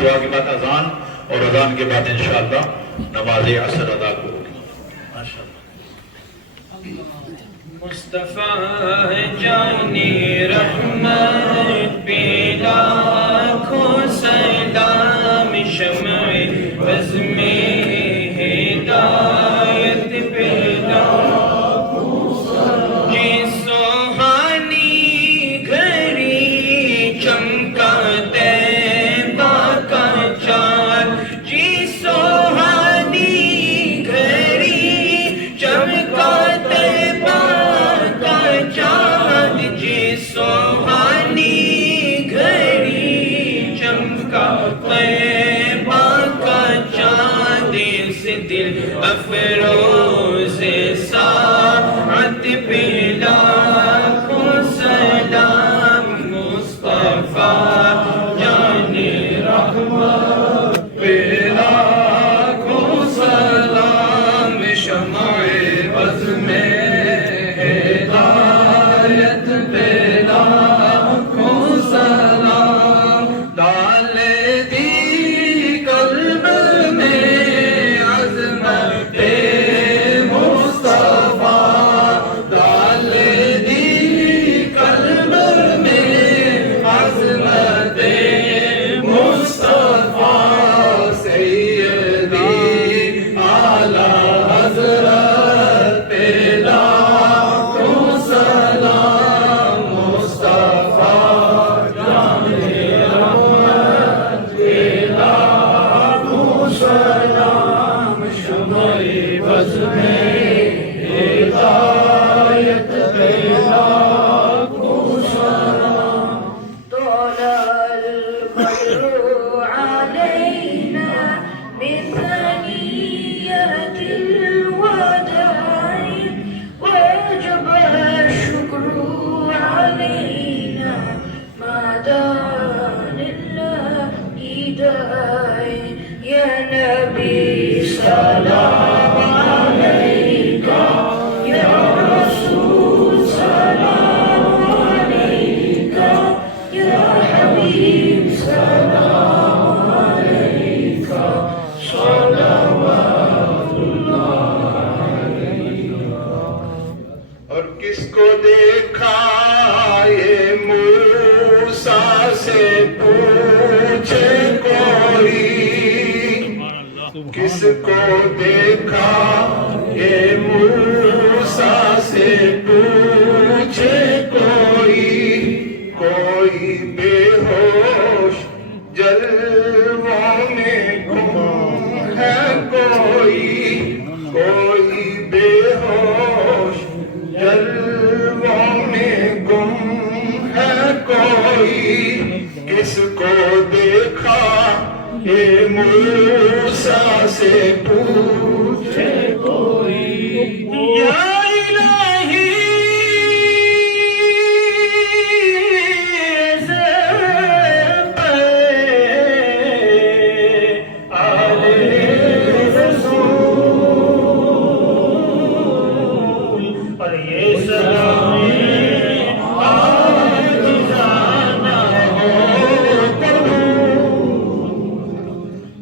دعا کے بعد اذان اور اذان کے بعد انشاءاللہ نماز عصر ادا ہوگی. ماشاءاللہ. مصطفیٰ جانی رحمت پہ لاکھوں سلام، شمع بز میں ہدایت پہ لاکھوں سلام. جی سوہانی گھڑی چمکا طیبہ کا چاند، جی سوہانی گھڑی چمکا سوہانی گھڑی چمکا طیبہ کا چاند، اس دل افروز ساعت پہ لاکھوں سلام. مصطفیٰ جان رحمت پہ لاکھوں سلام، شمع بز میں ہدایت پہ لاکھوں سلام. ڈال دی قلب میں عظمت مصطفیٰ، ڈال دی قلب میں عظمت مصطفیٰ. سیدی اعلیٰ حضرت پہ لاکھوں سلام. مصطفیٰ جان رحمت پہ لاکھوں سلام، شمع بز میں ہدایت پہ لاکھوں سلام. طلع البدر علينا من ثنيات الوداع، وجب الشكر علينا ما دام لله داعي. يا نبي سلام عليك، يا رسول سلام عليك، يا حبيب سلام عليك، صلوات الله عليك. اور کس کو دیکھا یہ موسیٰ سے پوچھے کوئی، کس کو دیکھا یہ موسیٰ سے پوچھے کوئی. کوئی بے ہوش جلووں میں گم ہے کوئی، کوئی بے ہوش جلووں میں گم ہے کوئی. کس کو دیکھا یہ موسیٰ سے پوچھے کوئی. یا الہی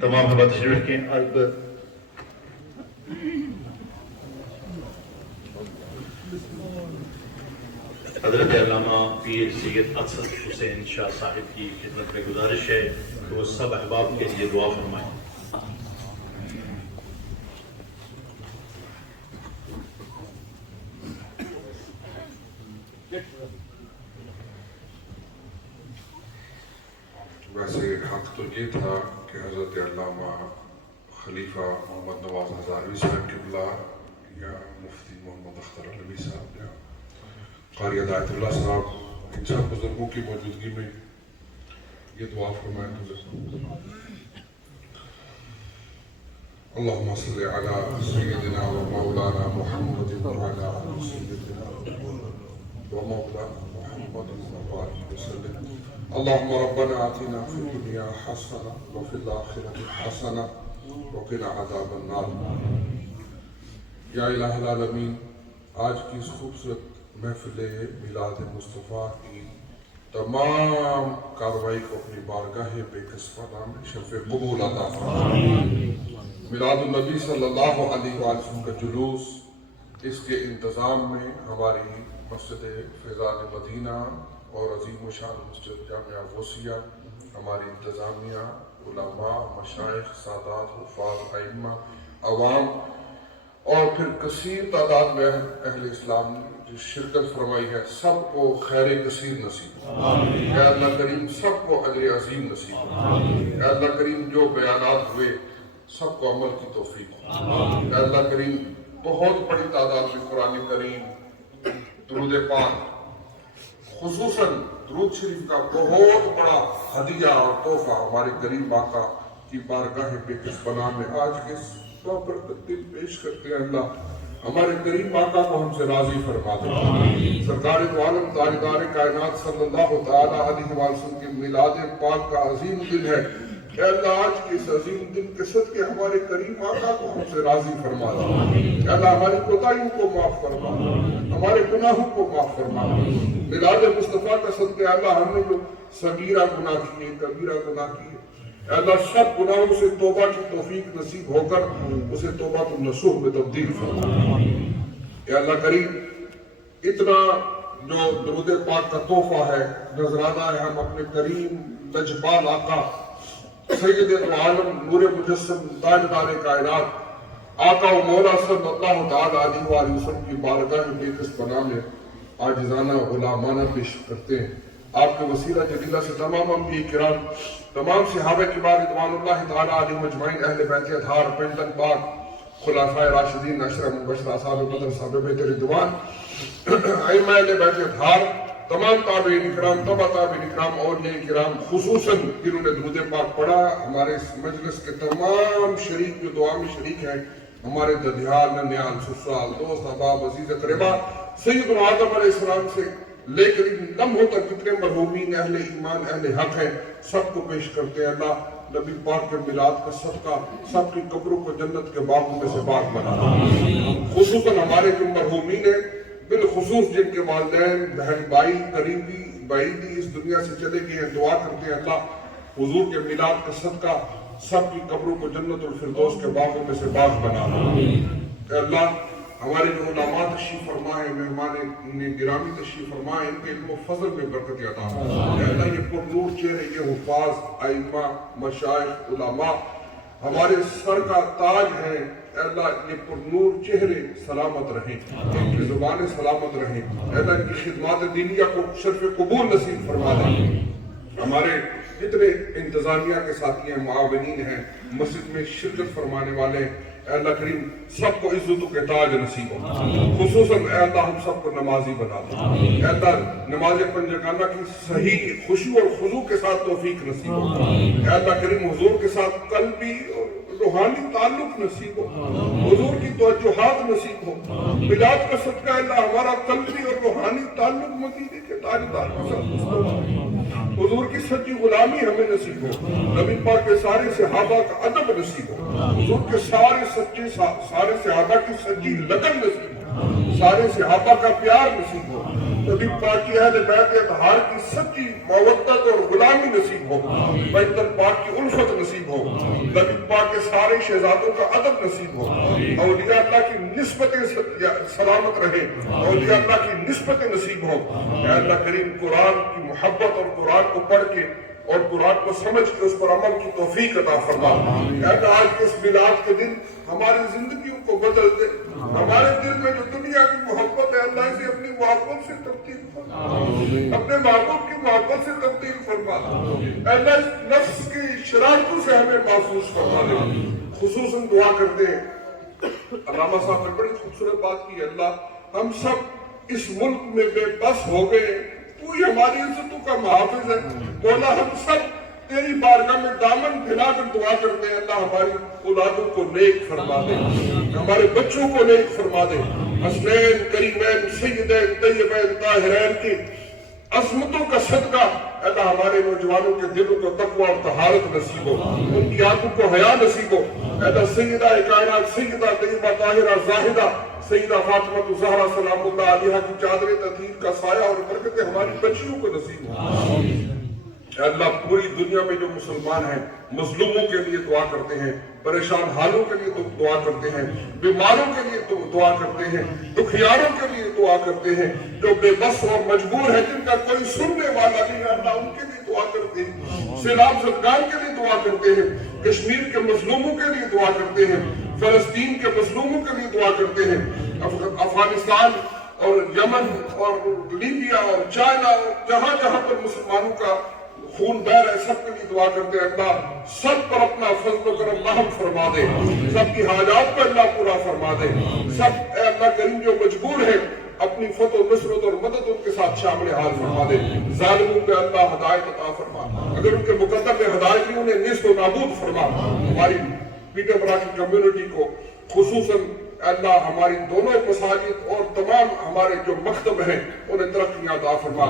تمام حضرات تشریف کے اب حضرت علامہ پیر سید اقصد حسین شاہ صاحب کی خدمت میں گزارش ہے کہ وہ سب احباب کے لیے دعا فرمائیں. ویسے حق تو یہ تھا کہ حضرت علامہ خلیفہ محمد نواز ہزاروی صاحب قبلہ یا مفتی محمد اختر علوی صاحب یا قاری ہدایت اللہ صاحب ان سب بزرگوں کی موجودگی میں یہ دعا فرمائیں. اللہم صلی علی سیدنا و مولانا محمد وعلی آل سیدنا و مولانا محمد وبارک وسلم. اللہم ربنا آتنا فی الدنیا حسنہ وفی الآخرۃ حسنہ وقنا عذاب النار. یا الہ العالمین، آج کی اس خوبصورت محفل میلاد مصطفیٰ کی تمام کاروائی کو اپنی بارگاہ بے کسوہ نام شرف قبول عطا فرمائے۔ میلاد النبی صلی اللہ علیہ وآلہ وسلم کا جلوس، اس کے انتظام میں ہماری مسجد فیضان مدینہ اور عظیم الشان مسجد جامعہ غوثیہ، ہماری انتظامیہ، علماء، مشائخ، سادات، حفاظ، ائمہ، عوام اور پھر کثیر تعداد میں اہل اسلام نے جو شرکت فرمائی ہے، سب کو خیر کثیر نصیب ہو۔ اے اللہ کریم سب کو اجر عظیم نصیب ہو۔ اے اللہ کریم جو بیانات ہوئے سب کو عمل کی توفیق ہو۔ اے اللہ کریم بہت بڑی تعداد میں قرآن کریم، درود پاک، خصوصاً درود شریف کا بہت بڑا ہدیہ اور تحفہ ہمارے کریم آقا کی بارگاہ بے کسوہ میں آج کے پر تقدیم پیش کرتے ہیں۔ اللہ ہمارے کریم آقا کو ہم سے راضی فرما دے۔ سرکار دو عالم تاجدار کائنات صلی اللہ تعالی علیہ وسلم کے میلاد پاک کا عظیم دن ہے۔ اے اللہ آج کے اس عظیم دن کے صدقے ہمارے کریم آقا کو ہم سے راضی فرما دے۔ اے اللہ ہماری کوتاہیوں کو معاف فرما دے، ہمارے گناہوں کو معاف فرما دے۔ میلاد مصطفیٰ کا صدقے اللہ ہم نے جو صغیرہ گناہ کیے، کبیرہ گناہ کیے، اے اللہ سب گناہوں سے توبہ کی توفیق نصیب ہو کر اسے توبہ النصوح میں تبدیل فرما۔ اے اللہ کریم اتنا جو درود پاک کا تحفہ ہے، نذرانہ ہے، ہم اپنے کریم لجپال آقا سید عالم نور مجسم تاجدار کائنات آقا و مولا صلی اللہ تعالی علیہ وآلہ وسلم کی بارگاہ بے کسوہ میں عاجزانہ غلامانہ پیش کرتے ہیں۔ آپ کے وسیلہ جلیلہ سے تمام انبیاء کرام، تمام صحابہ کبار رضوان اللہ تعالی علیہ مجمعین، اہل بیت اطہار، پنجتن پاک، خلفائے راشدین، عشرہ مبشرہ، اصحاب بدر، صحابہ بیت رضوان، ائمہ اہل بیت اطہار، تمام تابعین کرام، تبع تابعین کرام، اولیاء کرام، خصوصاً جنہوں نے درود پاک پڑھا، ہمارے اس مجلس کے تمام شریک جو دعا میں شریک ہیں، ہمارے ددیال، ننیال، سسرال، دوست، احباب، عزیز اقربا، سید آدم علیہ السلام سے لے کر لمحوں تک جتنے مرحومین اہل ایمان اہل حق ہیں سب کو پیش کرتے ہیں۔ اللہ نبی پاک کے میلاد کا صدقہ سب کی قبروں کو جنت کے باغوں میں سے باغ بنا، خصوصاً ہمارے جو مرحومین ہیں، بالخصوص جن کے والدین، بہن بھائی، قریبی بعیدی اس دنیا سے چلے گئے ہیں، دعا کرتے ہیں اللہ حضور کے میلاد کا صدقہ سب کی قبروں کو جنت الفردوس کے باغوں میں سے باغ بنا۔ اے اللہ ہمارے جو علماء تشریف فرما ہے، مہمان گرامی تشریف فرما ہے، ان کے علم و فضل میں برکت عطا فرما۔ اے اللہ یہ پر نور چہرے، یہ حفاظ، ائمہ، مشائخ، علماء ہمارے سر کا تاج ہے۔ اے اللہ یہ پر نور چہرے سلامت رہیں، ان کی زبانیں سلامت رہیں۔ اے اللہ ان کی خدمات دینیہ کو شرف قبول نصیب فرما دیں۔ ہمارے جتنے انتظامیہ کے ساتھی ہیں، معاونین ہیں، مسجد میں شرکت فرمانے والے ہیں، اے اللہ کریم سب کو عزتوں کے تاج نصیب ہو، خصوصاً اے اللہ ہم سب کو نمازی بنا دو۔ اے اللہ نماز پنجگانہ کی صحیح خشوع اور خضوع کے ساتھ توفیق نصیب ہو۔ اے اللہ کریم حضور کے ساتھ قلبی اور روحانی تعلق نصیب ہو، حضور کی توجہات نصیب ہو۔ میلاد کا صدقہ اے اللہ ہمارا قلبی اور روحانی تعلق مدینے کے تاجدار کے ساتھ مستقبل، حضور کی سچی غلامی ہمیں نصیب ہو، نبی پاک کے سارے صحابہ کا ادب نصیب ہو، حضور کے سارے صحابہ کی سچی لگن نصیب ہو، سارے صحابہ کا پیار نصیب ہو، نبی پاک کی اہل بیت اطہار کی سچی مودت اور غلامی نصیب ہو، پنجتن پاک کی الفت نصیب ہو، نبی پاک کے سارے شہزادوں کا ادب نصیب ہو، اولیاء اللہ کی نسبتیں سلامت رہے، اولیاء اللہ کی نسبتیں نصیب ہو۔ اے اللہ کریم قرآن کی محبت اور قرآن کو پڑھ کے اور قرآن کو سمجھ کے اس پر عمل کی توفیق عطا فرما۔ اے اللہ آج کے اس میلاد کے دن ہماری زندگیوں کو بدل دے، ہمارے دل میں جو دنیا کی محبت ہے اللہ اسے اپنی محبت سے تبدیل فرما، اپنے محبوب کی محبت سے تبدیل فرما۔ اے اللہ اس نفس کی شرارتوں سے ہمیں محفوظ فرما دے۔ خصوصاً دعا کرتے ہیں، علامہ صاحب نے بڑی خوبصورت بات کی، اللہ ہم سب اس ملک میں بے بس ہو گئے، تو ہی ہماری عزتوں کا محافظ ہے، مولا ہم سب تیری بارگاہ میں دامن پھیلا کر دعا کرتے ہیں، اللہ ہماری اولادوں کو نیک فرما دے، ہمارے بچوں کو نیک فرما دے، حسنین، کریمین، سیدین، طیبین، طاہرین کی عظمتوں کا صدقہ اللہ ہمارے نوجوانوں کے دلوں کو تقوی اور طہارت نصیب ہو، ان کی آنکھوں کو حیا نصیب ہو۔ اللہ سیدہ کائنات، سیدہ طیبہ طاہرہ زاہدہ سیدہ فاطمہ زہرا سلام اللہ علیہا کی چادر تطہیر کا سایہ اور برکت ہماری بچیوں کو نصیب ہو۔ اے اللہ پوری دنیا میں جو مسلمان ہیں مظلوموں کے لیے دعا کرتے ہیں، پریشان حالوں کے لیے دعا کرتے ہیں، بیماروں کے لیے دعا کرتے ہیں، دکھیاروں کے لیے دعا کرتے ہیں، جو بے بس اور مجبور ہیں جن کا کوئی سننے والا نہیں، اللہ ان کے لیے دعا کرتے ہیں، سیلاب زدگان کے لیے دعا کرتے ہیں، کشمیر کے مظلوموں کے لیے دعا کرتے ہیں، فلسطین کے مظلوموں کے لیے دعا کرتے ہیں، افغانستان اور یمن اور لیبیا اور چائنا اور جہاں جہاں پر مسلمانوں کا خون بہ رہا ہے سب کے لیے دعا کرتے ہیں۔ اللہ سب پر اپنا فضل و کرم رحم فرما دے، سب کی حاجات پر اللہ پورا فرما دے، سب اے اللہ کریم جو مجبور ہے اپنی فتح و نصرت اور مدد ان کے ساتھ شامل حال فرما دے، ظالموں پہ اللہ ہدایت عطا فرما، اگر ان کے مقدر میں ہدایت نہیں انہیں نیست و نابود فرما۔ ہماری پیٹر برا کی کمیونٹی کو خصوصاً اللہ ہماری دونوں مساجد اور تمام ہمارے جو مکتب ہیں انہیں ترقیاں عطا فرما۔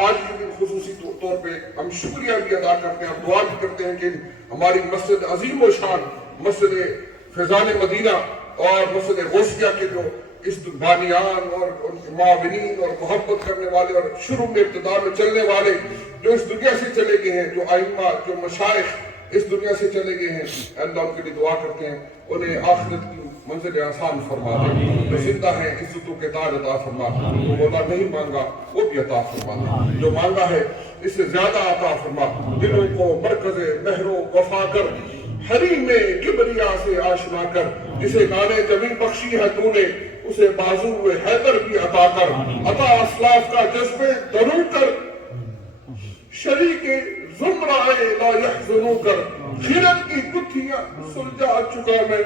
آج کے دن خصوصی طور پہ ہم شکریہ بھی ادا کرتے ہیں اور دعا بھی کرتے ہیں کہ ہماری مسجد عظیم و شان مسجد فیضان مدینہ اور مسجد غوثیہ کے جو اس بانیان اور ان کے معاونین اور محبت کرنے والے اور شروع میں ابتدا میں چلنے والے جو اس دنیا سے چلے گئے ہیں، جو ائمہ جو مشائخ اس دنیا سے چلے گئے ہیں، اللہ ان کے لیے دعا کرتے ہیں انہیں آخرت کی منزل آسان فرما دے، جو زندہ ہیں عزتوں کے تاج عطا فرما، جو مولا نہیں مانگا وہ بھی عطا فرما دے، جو مانگا ہے اس سے زیادہ عطا فرما، دلوں کو مرکز مہر و وفا کر، حریم میں کبریا سے آشنا کر، جسے نانے جمیل بخشی ہے تو نے اسے بازو حیدر بھی عطا کر، عطا اسلاف کا جذبے درو کر، شریک زمرہ لا یحزنو کر، خیرت کی گتھیاں سلجھا چکا میں،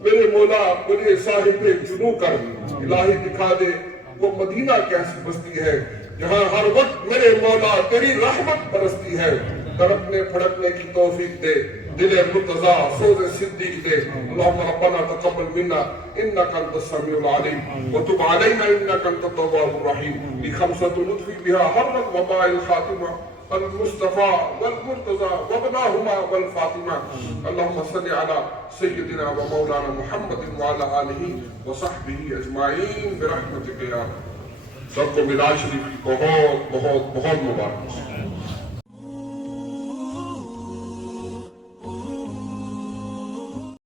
میرے مولا مجھے صاحب جنو کر، الہی دکھا دے وہ مدینہ کیسی بستی ہے جہاں ہر وقت میرے مولا تیری رحمت برستی ہے، تڑپنے پھڑکنے کی توفیق دے، دل مرتضیٰ سوز صدیق دے، اللہم ربنا تقبل منا انکا انت السمیع العلیم وتب علینا انکا انت التواب الرحیم، لخمسۃ لطفی بها حرمت وباء الخاتمہ المصطفى والمرتضى وابناهما والفاطمة، اللهم صل على سيدنا ومولانا محمد وعلى آلہ وصحبہ اجمعین برحمتک یا رب۔ سب کو میلاد شریف کی بہت بہت بہت مبارک۔